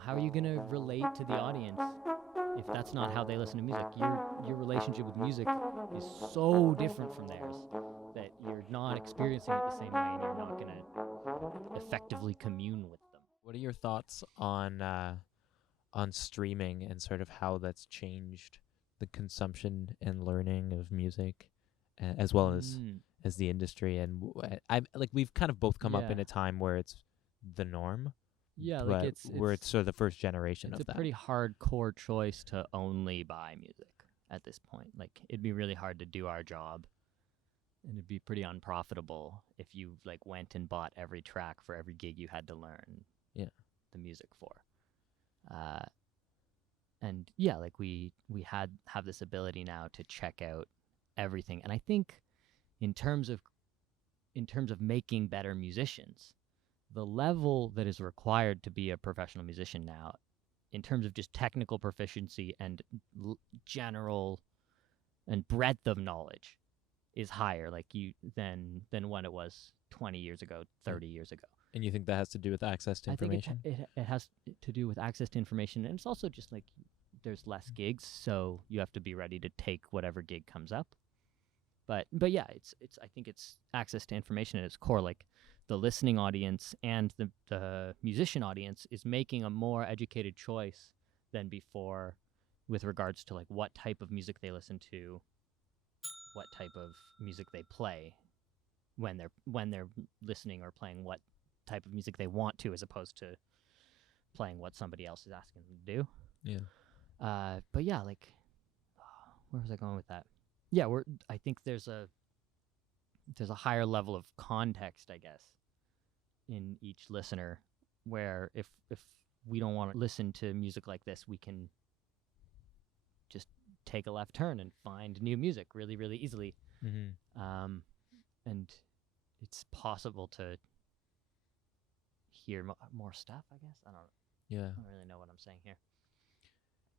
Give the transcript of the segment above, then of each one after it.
how are you going to relate to the audience if that's not how they listen to music? Your relationship with music is so different from theirs that you're not experiencing it the same way, and you're not going to effectively commune with them. What are your thoughts on streaming and sort of how that's changed the consumption and learning of music, as well as the industry? And I like we've kind of both come up in Yeah. a time where it's the norm, Yeah, like but we're sort of the first generation it's of a that. pretty hardcore choice to only buy music at this point. Like it'd be really hard to do our job, and it'd be pretty unprofitable if you like went and bought every track for every gig you had to learn Yeah. the music for. And yeah, like we have this ability now to check out everything. And I think in terms of making better musicians, the level that is required to be a professional musician now, in terms of just technical proficiency and general and breadth of knowledge, is higher like you than when it was 20 years ago, 30 years ago. And you think that has to do with access to information? I think it has to do with access to information, and it's also just like there's less gigs, so you have to be ready to take whatever gig comes up. But yeah, it's I think it's access to information at its core. Like the listening audience and the musician audience is making a more educated choice than before with regards to like what type of music they listen to, what type of music they play when they're listening, or playing what type of music they want to, as opposed to playing what somebody else is asking them to do. Yeah. But yeah, like, where was I going with that? Yeah, I think there's a higher level of context, I guess, in each listener, where if we don't want to listen to music like this, we can just take a left turn and find new music really, really easily. Mm-hmm. And it's possible to hear more stuff, I guess. I don't really know what I'm saying here.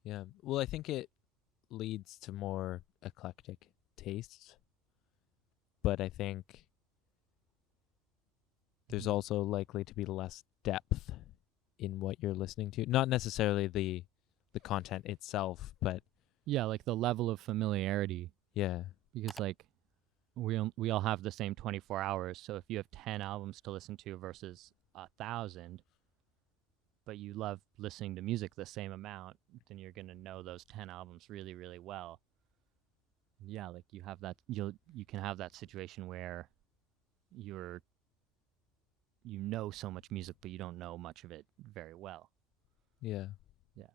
Yeah. Well, I think it leads to more eclectic tastes, but I think there's also likely to be less depth in what you're listening to. Not necessarily the content itself, but yeah, like the level of familiarity. Yeah. Because like we all have the same 24 hours, so if you have 10 albums to listen to versus 1,000, but you love listening to music the same amount, then you're going to know those 10 albums really, really well. Yeah, like you can have that situation where you know so much music, but you don't know much of it very well. Yeah. Yeah.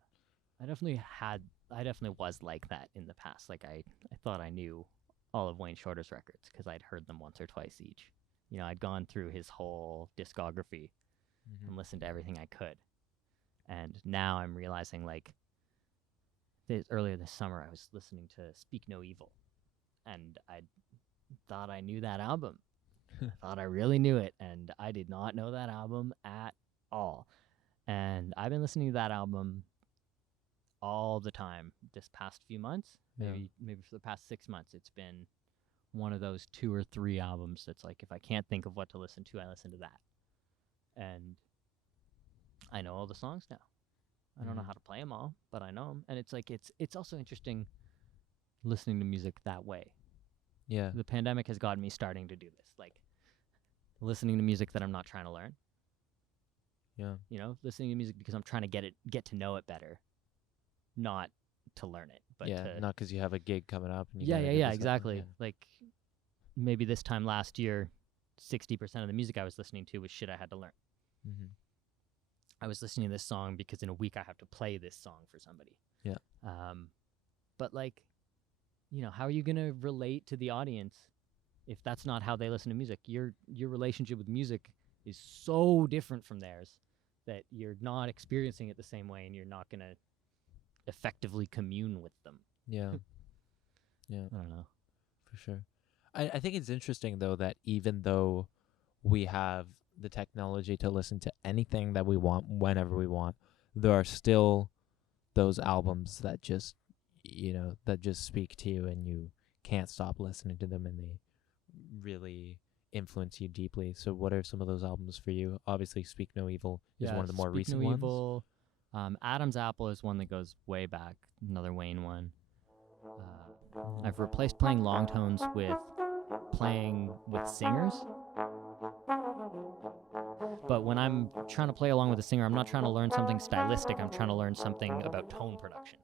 I definitely was like that in the past. Like I thought I knew all of Wayne Shorter's records because I'd heard them once or twice each. I'd gone through his whole discography and listened to everything I could. And now I'm realizing, like, earlier this summer, I was listening to Speak No Evil, and I thought I knew that album. I thought I really knew it, and I did not know that album at all. And I've been listening to that album all the time this past few months. Maybe for the past 6 months, it's been one of those 2 or 3 albums that's like, if I can't think of what to listen to, I listen to that. And I know all the songs now. I don't know how to play them all, but I know them. And it's like it's also interesting listening to music that way. Yeah. The pandemic has gotten me starting to do this, like listening to music that I'm not trying to learn. Yeah. Listening to music because I'm trying to get to know it better, not to learn it. But not because you have a gig coming up. And exactly. Like maybe this time last year, 60% of the music I was listening to was shit I had to learn. Mm-hmm. I was listening to this song because in a week I have to play this song for somebody. Yeah. But like, how are you going to relate to the audience if that's not how they listen to music? Your relationship with music is so different from theirs that you're not experiencing it the same way, and you're not going to effectively commune with them. Yeah. Yeah. I don't know. For sure. I think it's interesting, though, that even though we have the technology to listen to anything that we want whenever we want, there are still those albums that just speak to you, and you can't stop listening to them, and they really influence you deeply. So what are some of those albums for you? Obviously Speak No Evil is one of the more recent ones. Speak No Evil, Adam's Apple is one that goes way back, another Wayne one. I've replaced playing long tones with playing with singers. But when I'm trying to play along with a singer, I'm not trying to learn something stylistic. I'm trying to learn something about tone production.